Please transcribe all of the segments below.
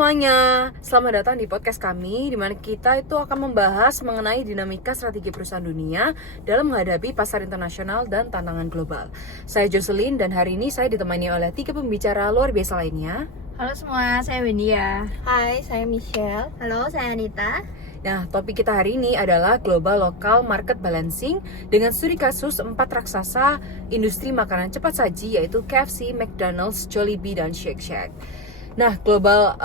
semuanya, selamat datang di podcast kami di mana kita itu akan membahas mengenai dinamika strategi perusahaan dunia dalam menghadapi pasar internasional dan tantangan global. Saya Jocelyn dan hari ini saya ditemani oleh 3 pembicara luar biasa lainnya. Halo semua, saya Wendia. Hai, saya Michelle. Halo, saya Anita. Nah, topik kita hari ini adalah Global Local Market Balancing dengan studi kasus 4 raksasa industri makanan cepat saji yaitu KFC, McDonald's, Jollibee, dan Shake Shack. Nah, global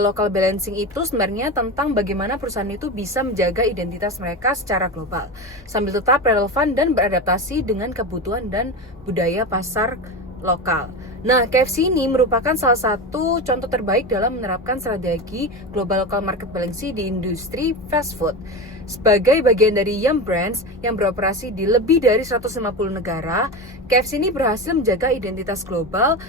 local balancing itu sebenarnya tentang bagaimana perusahaan itu bisa menjaga identitas mereka secara global sambil tetap relevan dan beradaptasi dengan kebutuhan dan budaya pasar lokal. Nah, KFC ini merupakan salah satu contoh terbaik dalam menerapkan strategi global local market balancing di industri fast food. Sebagai bagian dari Yum Brands yang beroperasi di lebih dari 150 negara, KFC ini berhasil menjaga identitas global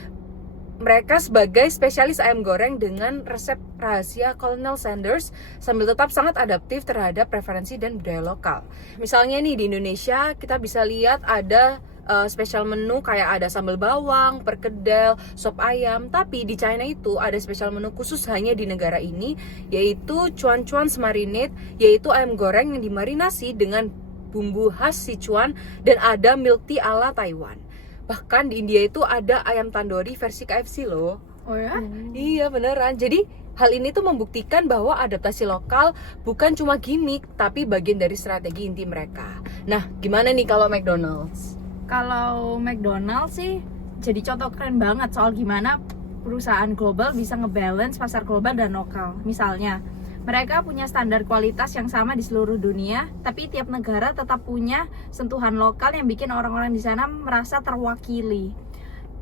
mereka sebagai spesialis ayam goreng dengan resep rahasia Colonel Sanders sambil tetap sangat adaptif terhadap preferensi dan budaya lokal. Misalnya nih di Indonesia kita bisa lihat ada spesial menu kayak ada sambal bawang, perkedel, sop ayam. Tapi di China itu ada spesial menu khusus hanya di negara ini yaitu cuan-cuan semarinate, yaitu ayam goreng yang dimarinasi dengan bumbu khas Sichuan dan ada milk tea ala Taiwan. Bahkan di India itu ada ayam tandoori versi KFC loh. Oh ya? Iya beneran. Jadi hal ini tuh membuktikan bahwa adaptasi lokal bukan cuma gimmick, tapi bagian dari strategi inti mereka. Nah, gimana nih kalau McDonald's? Kalau McDonald's sih jadi contoh keren banget soal gimana perusahaan global bisa ngebalance pasar global dan lokal. Misalnya, mereka punya standar kualitas yang sama di seluruh dunia, tapi tiap negara tetap punya sentuhan lokal yang bikin orang-orang di sana merasa terwakili.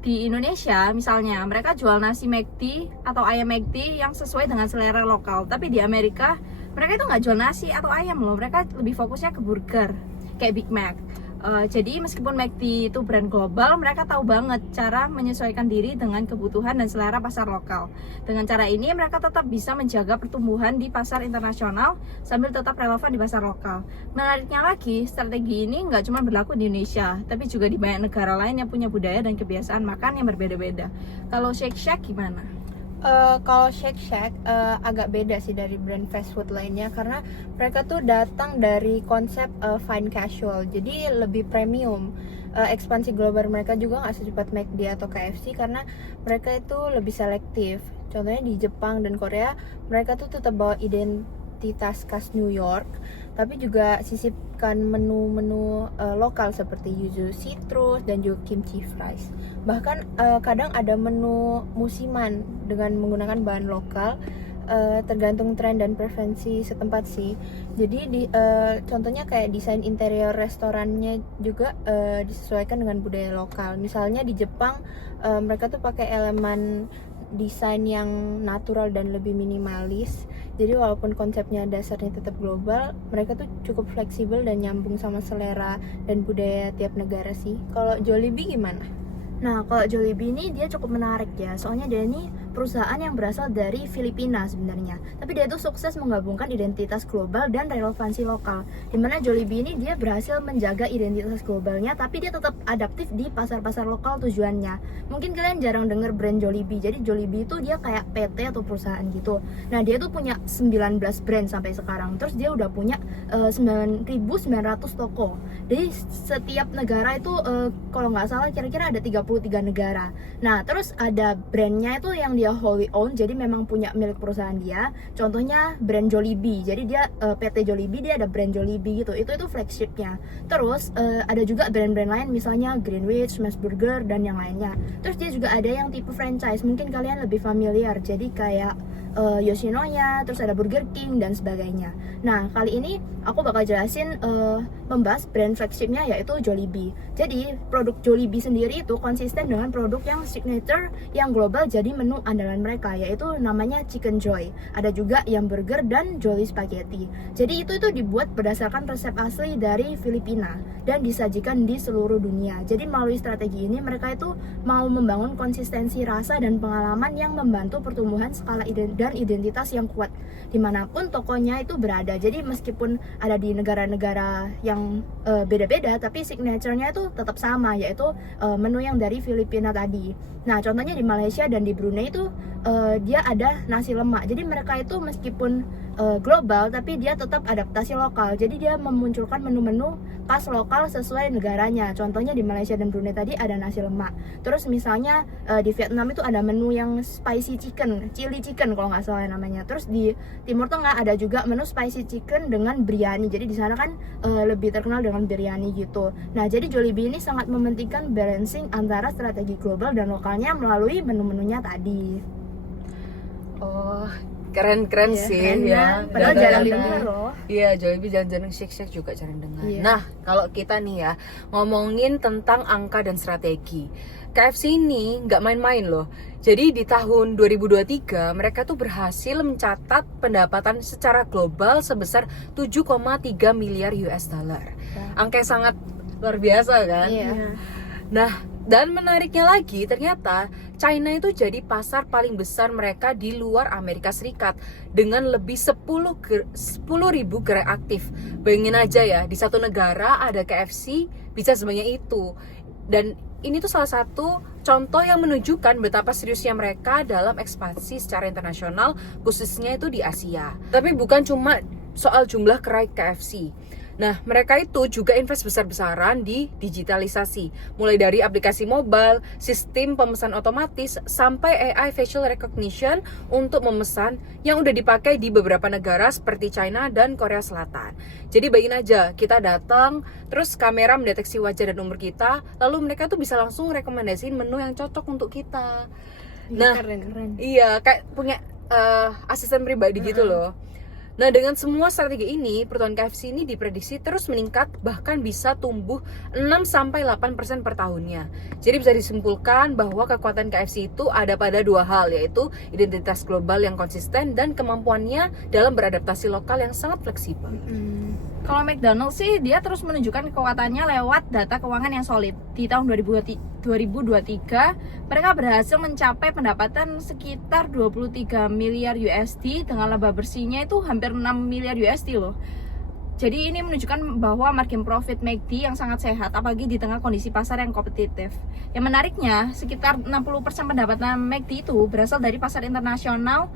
Di Indonesia, misalnya, mereka jual nasi McD atau ayam McD yang sesuai dengan selera lokal. Tapi di Amerika, mereka itu nggak jual nasi atau ayam loh. Mereka lebih fokusnya ke burger, kayak Big Mac. Jadi meskipun McD itu brand global, mereka tahu banget cara menyesuaikan diri dengan kebutuhan dan selera pasar lokal. Dengan cara ini mereka tetap bisa menjaga pertumbuhan di pasar internasional sambil tetap relevan di pasar lokal. Menariknya lagi, strategi ini nggak cuma berlaku di Indonesia, tapi juga di banyak negara lain yang punya budaya dan kebiasaan makan yang berbeda-beda. Kalau Shake Shack gimana? Kalau Shake Shack agak beda sih dari brand fast food lainnya karena mereka tuh datang dari konsep fine casual, jadi lebih premium. Ekspansi global mereka juga nggak secepat McD atau KFC karena mereka itu lebih selektif. Contohnya di Jepang dan Korea, mereka tuh tetap bawa identitas khas New York, tapi juga sisipkan menu-menu lokal seperti yuzu citrus dan juga kimchi fries. Bahkan kadang ada menu musiman dengan menggunakan bahan lokal, tergantung tren dan preferensi setempat sih. Jadi contohnya kayak desain interior restorannya juga disesuaikan dengan budaya lokal. Misalnya di Jepang mereka tuh pakai elemen desain yang natural dan lebih minimalis. Jadi walaupun konsepnya dasarnya tetap global, mereka tuh cukup fleksibel dan nyambung sama selera dan budaya tiap negara sih. Kalau Jollibee gimana? Nah, kalau Jollibee ini dia cukup menarik ya, soalnya dia ini perusahaan yang berasal dari Filipina sebenarnya. Tapi dia tuh sukses menggabungkan identitas global dan relevansi lokal. Dimana Jollibee ini dia berhasil menjaga identitas globalnya, tapi dia tetap adaptif di pasar-pasar lokal tujuannya. Mungkin kalian jarang dengar brand Jollibee. Jadi Jollibee itu dia kayak PT atau perusahaan gitu. Nah, dia tuh punya 19 brand sampai sekarang. Terus dia udah punya 9.900 toko. Jadi setiap negara itu kalau nggak salah kira-kira ada 33 negara. Nah, terus ada brandnya itu yang dia wholly own, jadi memang punya milik perusahaan dia. Contohnya brand Jollibee. Jadi dia PT Jollibee, dia ada brand Jollibee gitu. Itu flagshipnya. Terus ada juga brand-brand lain misalnya Greenwich, Smashburger dan yang lainnya. Terus dia juga ada yang tipe franchise. Mungkin kalian lebih familiar. Jadi kayak Yoshinoya, terus ada Burger King dan sebagainya. Nah, kali ini aku bakal jelasin membahas brand flagshipnya yaitu Jollibee. Jadi produk Jollibee sendiri itu konsisten dengan produk yang signature yang global jadi menu andalan mereka, yaitu namanya Chicken Joy. Ada juga yang burger dan Jolly Spaghetti. Jadi itu dibuat berdasarkan resep asli dari Filipina dan disajikan di seluruh dunia. Jadi melalui strategi ini mereka itu mau membangun konsistensi rasa dan pengalaman yang membantu pertumbuhan skala dan identitas yang kuat dimanapun tokonya itu berada. Jadi meskipun ada di negara-negara yang beda-beda, tapi signature-nya itu tetap sama, yaitu menu yang dari Filipina tadi. Nah, contohnya di Malaysia dan di Brunei itu dia ada nasi lemak. Jadi mereka itu meskipun global, tapi dia tetap adaptasi lokal. Jadi dia memunculkan menu-menu khas lokal sesuai negaranya. Contohnya di Malaysia dan Brunei tadi ada nasi lemak. Terus misalnya di Vietnam itu ada menu yang spicy chicken, chili chicken kalau nggak salah namanya. Terus di Timur Tengah ada juga menu spicy chicken dengan biryani. Jadi di sana kan lebih terkenal dengan biryani gitu. Nah, jadi Jollibee ini sangat mementingkan balancing antara strategi global dan lokalnya melalui menu-menunya tadi. Oh, keren-keren Iya, sih keren ya. kan? Padahal Data-data. jarang dengar loh. Iya, Jollibee jarang-jarang, Shake Shack juga jarang dengar. Iya. Nah, kalau kita nih ya ngomongin tentang angka dan strategi, KFC ini nggak main-main loh. Jadi di tahun 2023 mereka tuh berhasil mencatat pendapatan secara global sebesar 7,3 miliar US dollar. Angka yang sangat luar biasa kan? Iya. Nah, dan menariknya lagi, ternyata China itu jadi pasar paling besar mereka di luar Amerika Serikat dengan lebih 10.000 gerai aktif. Bayangin aja ya, di satu negara ada KFC bisa sebanyak itu. Dan ini tuh salah satu contoh yang menunjukkan betapa seriusnya mereka dalam ekspansi secara internasional, khususnya itu di Asia. Tapi bukan cuma soal jumlah gerai KFC. Nah, mereka itu juga invest besar-besaran di digitalisasi, mulai dari aplikasi mobile, sistem pemesan otomatis, sampai AI facial recognition untuk memesan yang udah dipakai di beberapa negara seperti China dan Korea Selatan. Jadi bayangin aja, kita datang, terus kamera mendeteksi wajah dan umur kita, lalu mereka tuh bisa langsung rekomendasiin menu yang cocok untuk kita. Nah, Keren. iya, kayak punya asisten pribadi gitu loh. Nah, dengan semua strategi ini, pertumbuhan KFC ini diprediksi terus meningkat, bahkan bisa tumbuh 6-8% per tahunnya. Jadi bisa disimpulkan bahwa kekuatan KFC itu ada pada dua hal, yaitu identitas global yang konsisten dan kemampuannya dalam beradaptasi lokal yang sangat fleksibel. Kalau McDonald's sih dia terus menunjukkan kekuatannya lewat data keuangan yang solid. Di tahun 2023 mereka berhasil mencapai pendapatan sekitar 23 miliar USD dengan laba bersihnya itu hampir 6 miliar USD loh. Jadi ini menunjukkan bahwa margin profit McD yang sangat sehat, apalagi di tengah kondisi pasar yang kompetitif. Yang menariknya, sekitar 60% pendapatan McD itu berasal dari pasar internasional,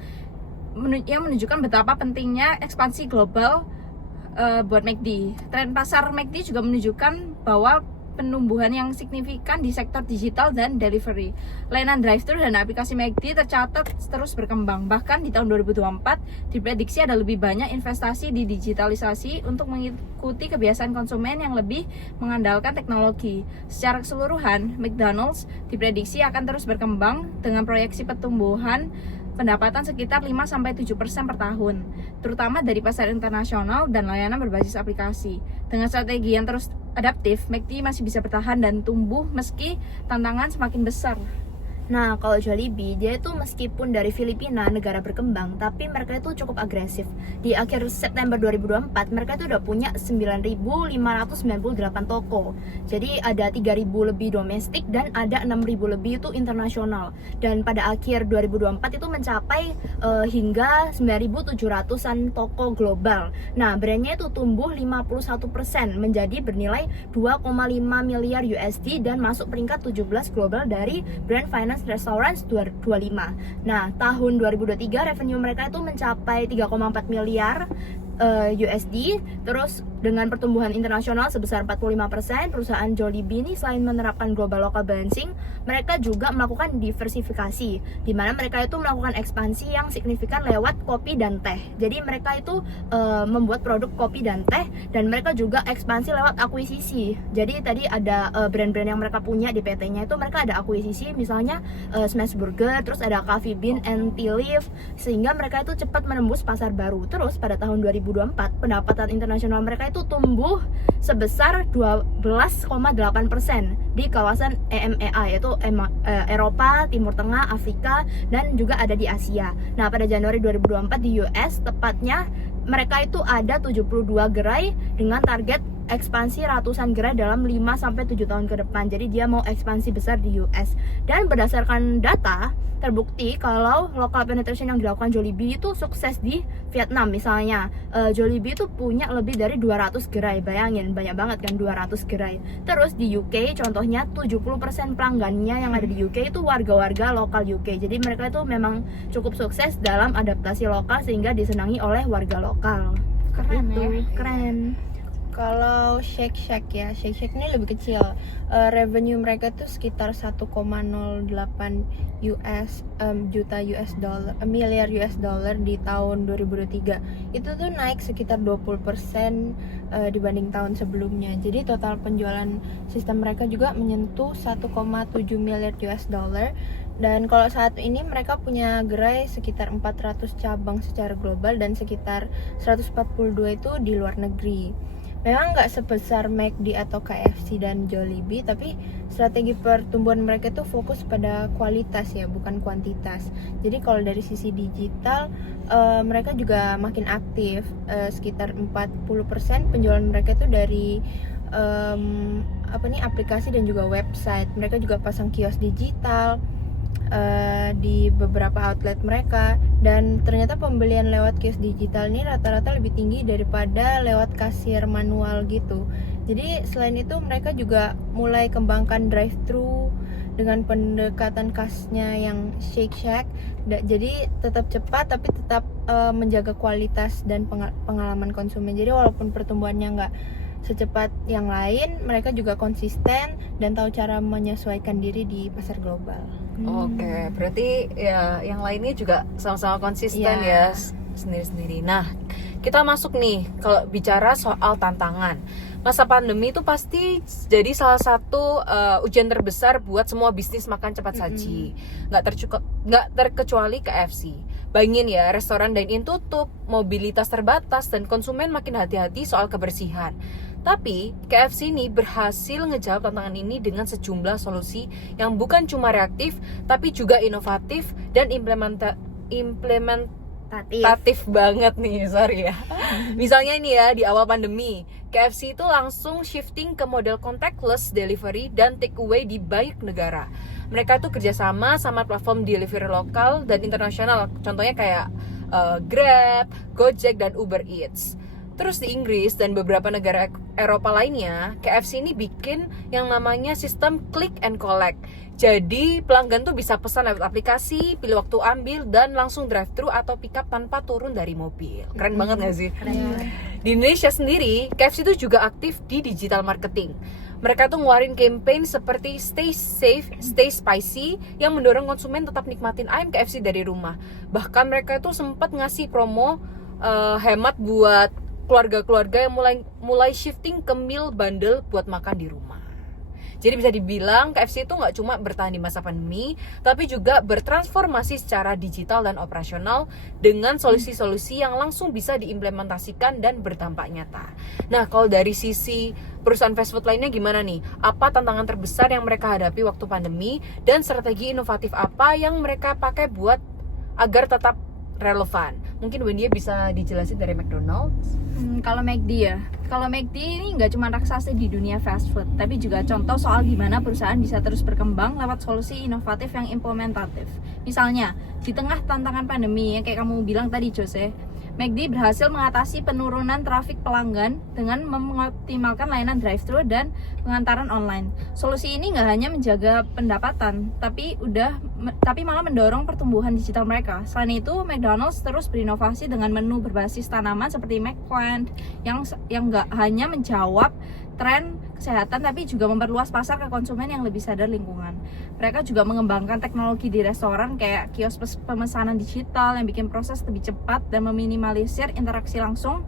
yang menunjukkan betapa pentingnya ekspansi global buat McD. Tren pasar McD juga menunjukkan bahwa penumbuhan yang signifikan di sektor digital dan delivery. Layanan drive-thru dan aplikasi McD tercatat terus berkembang. Bahkan di tahun 2024 diprediksi ada lebih banyak investasi di digitalisasi untuk mengikuti kebiasaan konsumen yang lebih mengandalkan teknologi. Secara keseluruhan, McDonald's diprediksi akan terus berkembang dengan proyeksi pertumbuhan pendapatan sekitar 5-7% per tahun, terutama dari pasar internasional dan layanan berbasis aplikasi. Dengan strategi yang terus adaptif, McD masih bisa bertahan dan tumbuh meski tantangan semakin besar. Nah, kalau Jollibee, dia itu meskipun dari Filipina, negara berkembang, tapi mereka itu cukup agresif. Di akhir September 2024, mereka itu udah punya 9.598 toko. Jadi ada 3.000 lebih domestik dan ada 6.000 lebih itu internasional. Dan pada akhir 2024 itu mencapai hingga 9.700-an toko global. Nah, brandnya itu tumbuh 51% menjadi bernilai 2,5 miliar USD dan masuk peringkat 17 global dari Brand Finance Restaurants 25. Nah, tahun 2023 revenue mereka itu mencapai 3,4 miliar USD. Terus dengan pertumbuhan internasional sebesar 45%, perusahaan Jollibee ini selain menerapkan global local balancing, mereka juga melakukan diversifikasi, di mana mereka itu melakukan ekspansi yang signifikan lewat kopi dan teh. Jadi mereka itu membuat produk kopi dan teh, dan mereka juga ekspansi lewat akuisisi. Jadi tadi ada brand-brand yang mereka punya di PT-nya itu mereka ada akuisisi, misalnya Smash Burger, terus ada Coffee Bean and Tea Leaf, sehingga mereka itu cepat menembus pasar baru. Terus pada tahun 2024 pendapatan internasional mereka itu tumbuh sebesar 12,8% di kawasan EMEA, yaitu Eropa, Timur Tengah, Afrika, dan juga ada di Asia. Nah, pada Januari 2024 di US tepatnya mereka itu ada 72 gerai dengan target ekspansi ratusan gerai dalam 5-7 tahun ke depan. Jadi dia mau ekspansi besar di US. Dan berdasarkan data, terbukti kalau local penetration yang dilakukan Jollibee itu sukses di Vietnam. Misalnya Jollibee itu punya lebih dari 200 gerai. Bayangin, banyak banget kan 200 gerai. Terus di UK contohnya 70% pelanggannya yang ada di UK itu warga-warga lokal UK. Jadi mereka itu memang cukup sukses dalam adaptasi lokal sehingga disenangi oleh warga lokal. Keren Itu ya. keren. Kalau Shake Shack ya, Shake Shack ini lebih kecil. Revenue mereka tuh sekitar 1,08 miliar US dollar di tahun 2023. Itu tuh naik sekitar 20% dibanding tahun sebelumnya. Jadi total penjualan sistem mereka juga menyentuh 1,7 miliar US dollar. Dan kalau saat ini mereka punya gerai sekitar 400 cabang secara global dan sekitar 142 itu di luar negeri. Memang nggak sebesar McD atau KFC dan Jollibee, tapi strategi pertumbuhan mereka itu fokus pada kualitas ya, bukan kuantitas. Jadi kalau dari sisi digital, mereka juga makin aktif. Sekitar 40% penjualan mereka itu dari aplikasi dan juga website. Mereka juga pasang kios digital di beberapa outlet mereka, dan ternyata pembelian lewat kios digital ini rata-rata lebih tinggi daripada lewat kasir manual gitu. Jadi selain itu mereka juga mulai kembangkan drive-thru dengan pendekatan khasnya yang Shake Shack. Jadi tetap cepat tapi tetap menjaga kualitas dan pengalaman konsumen. Jadi walaupun pertumbuhannya nggak secepat yang lain, mereka juga konsisten dan tahu cara menyesuaikan diri di pasar global. Oke, berarti ya yang lainnya juga sama-sama konsisten Iya. ya sendiri-sendiri. Nah, kita masuk nih kalau bicara soal tantangan. Masa pandemi itu pasti jadi salah satu ujian terbesar buat semua bisnis makan cepat saji. Nggak terkecuali KFC. Bayangin ya, restoran dine-in tutup, mobilitas terbatas, dan konsumen makin hati-hati soal kebersihan. Tapi KFC ini berhasil ngejawab tantangan ini dengan sejumlah solusi yang bukan cuma reaktif, tapi juga inovatif dan implementatif banget nih, sorry ya. Misalnya ini ya, di awal pandemi, KFC itu langsung shifting ke model contactless delivery dan takeaway di banyak negara. Mereka tuh kerjasama sama platform delivery lokal dan internasional, contohnya kayak Grab, Gojek, dan Uber Eats. Terus di Inggris dan beberapa negara Eropa lainnya, KFC ini bikin yang namanya sistem click and collect. Jadi pelanggan tuh bisa pesan lewat aplikasi, pilih waktu ambil, dan langsung drive thru atau pick up tanpa turun dari mobil. Keren banget gak sih? Di Indonesia sendiri, KFC itu juga aktif di digital marketing. Mereka tuh ngeluarin campaign seperti Stay Safe, Stay Spicy yang mendorong konsumen tetap nikmatin ayam KFC dari rumah. Bahkan mereka tuh sempat ngasih promo hemat buat keluarga-keluarga yang mulai shifting ke meal bundle buat makan di rumah. Jadi bisa dibilang KFC itu nggak cuma bertahan di masa pandemi, tapi juga bertransformasi secara digital dan operasional dengan solusi-solusi yang langsung bisa diimplementasikan dan berdampak nyata. Nah, kalau dari sisi perusahaan fast food lainnya gimana nih? Apa tantangan terbesar yang mereka hadapi waktu pandemi, dan strategi inovatif apa yang mereka pakai buat agar tetap relevan? Mungkin Wendy bisa dijelasin dari McDonald's. Kalau McD ini nggak cuma raksasa di dunia fast food, tapi juga contoh soal gimana perusahaan bisa terus berkembang lewat solusi inovatif yang implementatif. Misalnya, di tengah tantangan pandemi yang kayak kamu bilang tadi Jose, McD berhasil mengatasi penurunan trafik pelanggan dengan mengoptimalkan layanan drive-thru dan pengantaran online. Solusi ini nggak hanya menjaga pendapatan, tapi malah mendorong pertumbuhan digital mereka. Selain itu, McDonald's terus berinovasi dengan menu berbasis tanaman seperti McPlant yang nggak hanya menjawab tren kesehatan, tapi juga memperluas pasar ke konsumen yang lebih sadar lingkungan. Mereka juga mengembangkan teknologi di restoran kayak kios pemesanan digital yang bikin proses lebih cepat dan meminimalisir interaksi langsung.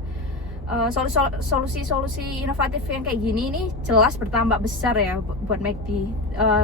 Solusi-solusi inovatif yang kayak gini ini jelas bertambah besar ya buat McD,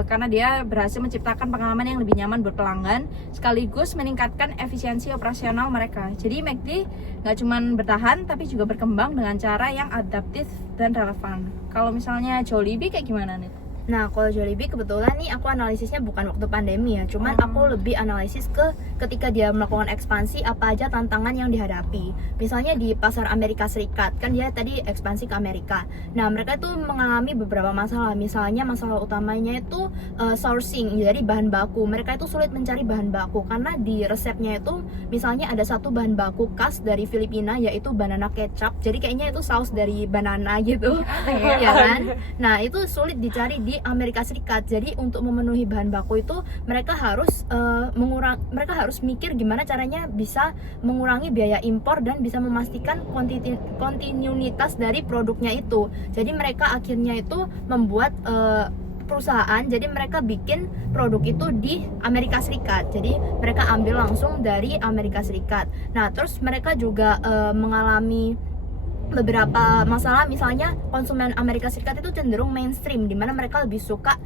karena dia berhasil menciptakan pengalaman yang lebih nyaman buat pelanggan sekaligus meningkatkan efisiensi operasional mereka. Jadi McD nggak cuma bertahan tapi juga berkembang dengan cara yang adaptif dan relevan. Kalau misalnya Jollibee kayak gimana nih? Nah, kalau Jollibee kebetulan nih aku analisisnya bukan waktu pandemi ya, cuman aku lebih analisis ke ketika dia melakukan ekspansi apa aja tantangan yang dihadapi. Misalnya di pasar Amerika Serikat, kan dia tadi ekspansi ke Amerika. Nah, mereka tuh mengalami beberapa masalah. Misalnya masalah utamanya itu sourcing, jadi bahan baku. Mereka itu sulit mencari bahan baku karena di resepnya itu misalnya ada satu bahan baku khas dari Filipina yaitu banana kecap. Jadi kayaknya itu saus dari banana gitu. Ya kan? Nah, itu sulit dicari di Amerika Serikat. Jadi untuk memenuhi bahan baku itu mereka harus mereka harus mikir gimana caranya bisa mengurangi biaya impor dan bisa memastikan kontinuitas dari produknya itu. Jadi mereka akhirnya itu membuat perusahaan, jadi mereka bikin produk itu di Amerika Serikat. Jadi mereka ambil langsung dari Amerika Serikat. Nah, terus mereka juga mengalami beberapa masalah, misalnya konsumen Amerika Serikat itu cenderung mainstream, dimana mereka lebih suka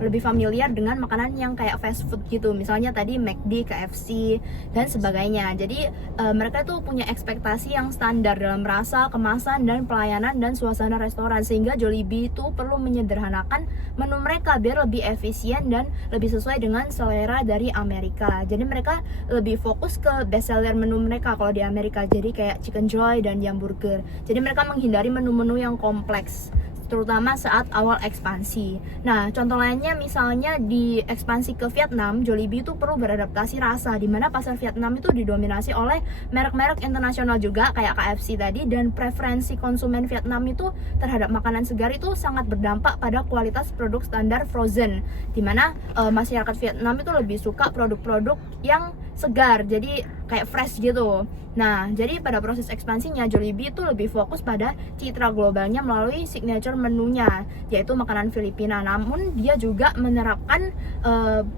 lebih familiar dengan makanan yang kayak fast food gitu, misalnya tadi McD, KFC dan sebagainya. Jadi mereka itu punya ekspektasi yang standar dalam rasa, kemasan dan pelayanan dan suasana restoran, sehingga Jollibee itu perlu menyederhanakan menu mereka biar lebih efisien dan lebih sesuai dengan selera dari Amerika. Jadi mereka lebih fokus ke best seller menu mereka kalau di Amerika, jadi kayak Chicken Joy dan Yum Burger. Jadi mereka menghindari menu-menu yang kompleks, terutama saat awal ekspansi. Nah, contoh lainnya misalnya di ekspansi ke Vietnam, Jollibee itu perlu beradaptasi rasa, di mana pasar Vietnam itu didominasi oleh merek-merek internasional juga kayak KFC tadi, dan preferensi konsumen Vietnam itu terhadap makanan segar itu sangat berdampak pada kualitas produk standar frozen, di mana masyarakat Vietnam itu lebih suka produk-produk yang segar, jadi kayak fresh gitu. Nah, jadi pada proses ekspansinya Jollibee itu lebih fokus pada citra globalnya melalui signature menunya, yaitu makanan Filipina. Namun dia juga menerapkan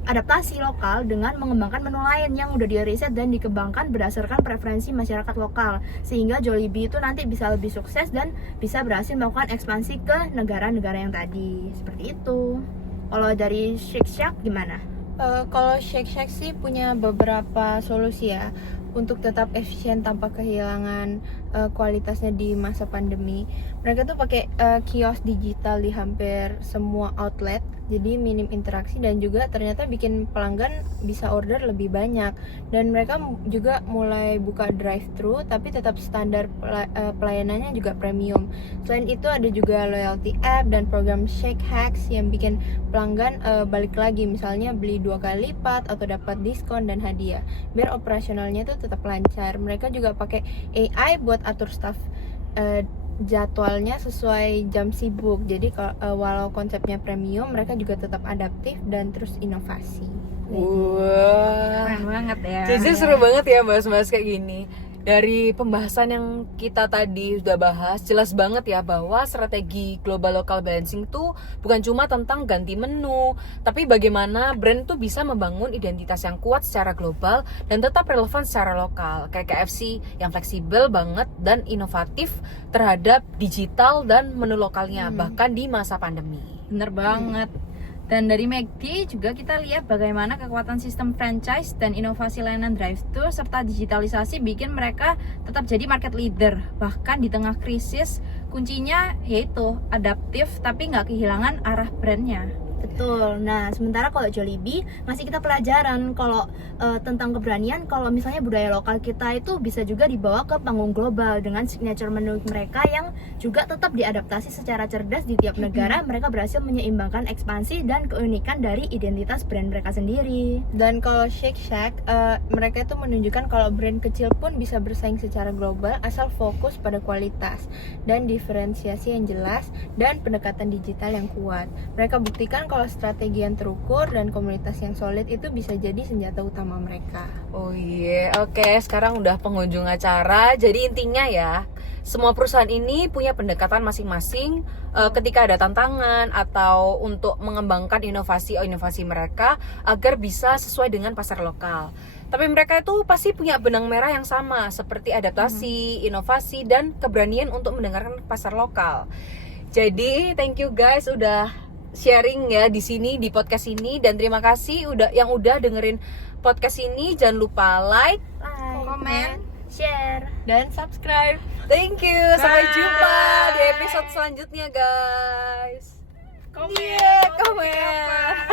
adaptasi lokal dengan mengembangkan menu lain yang udah di-riset dan dikembangkan berdasarkan preferensi masyarakat lokal, sehingga Jollibee itu nanti bisa lebih sukses dan bisa berhasil melakukan ekspansi ke negara-negara yang tadi. Seperti itu. Kalau dari Shake Shack gimana? Kalau Shake Shack sih punya beberapa solusi ya untuk tetap efisien tanpa kehilangan kualitasnya di masa pandemi. Mereka tuh pakai kios digital di hampir semua outlet, jadi minim interaksi dan juga ternyata bikin pelanggan bisa order lebih banyak. Dan mereka juga mulai buka drive-thru tapi tetap standar pelayanannya juga premium. Selain itu ada juga loyalty app dan program Shake Hacks yang bikin pelanggan balik lagi, misalnya beli 2 kali lipat atau dapat diskon dan hadiah, biar operasionalnya tuh tetap lancar. Mereka juga pakai AI buat atur staff jadwalnya sesuai jam sibuk. Jadi walau konsepnya premium, mereka juga tetap adaptif dan terus inovasi. Wah, Keren banget ya. jadi seru banget ya bahas-bahas kayak gini. Dari pembahasan yang kita tadi sudah bahas, jelas banget ya bahwa strategi global local balancing itu bukan cuma tentang ganti menu, tapi bagaimana brand tuh bisa membangun identitas yang kuat secara global dan tetap relevan secara lokal. Kayak KFC yang fleksibel banget dan inovatif terhadap digital dan menu lokalnya, bahkan di masa pandemi. Bener banget. Dan dari McD juga kita lihat bagaimana kekuatan sistem franchise dan inovasi layanan drive-thru serta digitalisasi bikin mereka tetap jadi market leader. Bahkan di tengah krisis, kuncinya yaitu adaptif tapi nggak kehilangan arah brandnya. Betul. Nah, sementara kalau Jollibee ngasih kita pelajaran kalau tentang keberanian, kalau misalnya budaya lokal kita itu bisa juga dibawa ke panggung global dengan signature menu mereka yang juga tetap diadaptasi secara cerdas di tiap negara. Mereka berhasil menyeimbangkan ekspansi dan keunikan dari identitas brand mereka sendiri. Dan kalau Shake Shack, mereka itu menunjukkan kalau brand kecil pun bisa bersaing secara global asal fokus pada kualitas dan diferensiasi yang jelas dan pendekatan digital yang kuat. Mereka buktikan kalau strategi yang terukur dan komunitas yang solid itu bisa jadi senjata utama mereka. Oh iya, oke. Sekarang udah penghujung acara. Jadi intinya ya, semua perusahaan ini punya pendekatan masing-masing ketika ada tantangan atau untuk mengembangkan inovasi mereka agar bisa sesuai dengan pasar lokal. Tapi mereka itu pasti punya benang merah yang sama, seperti adaptasi, inovasi, dan keberanian untuk mendengarkan pasar lokal. Jadi thank you guys udah sharing ya di sini di podcast ini, dan terima kasih yang udah dengerin podcast ini. Jangan lupa like, Komen, share. dan subscribe. thank you, sampai jumpa di episode selanjutnya guys. komen. Iya, Mau pakai komen. apa.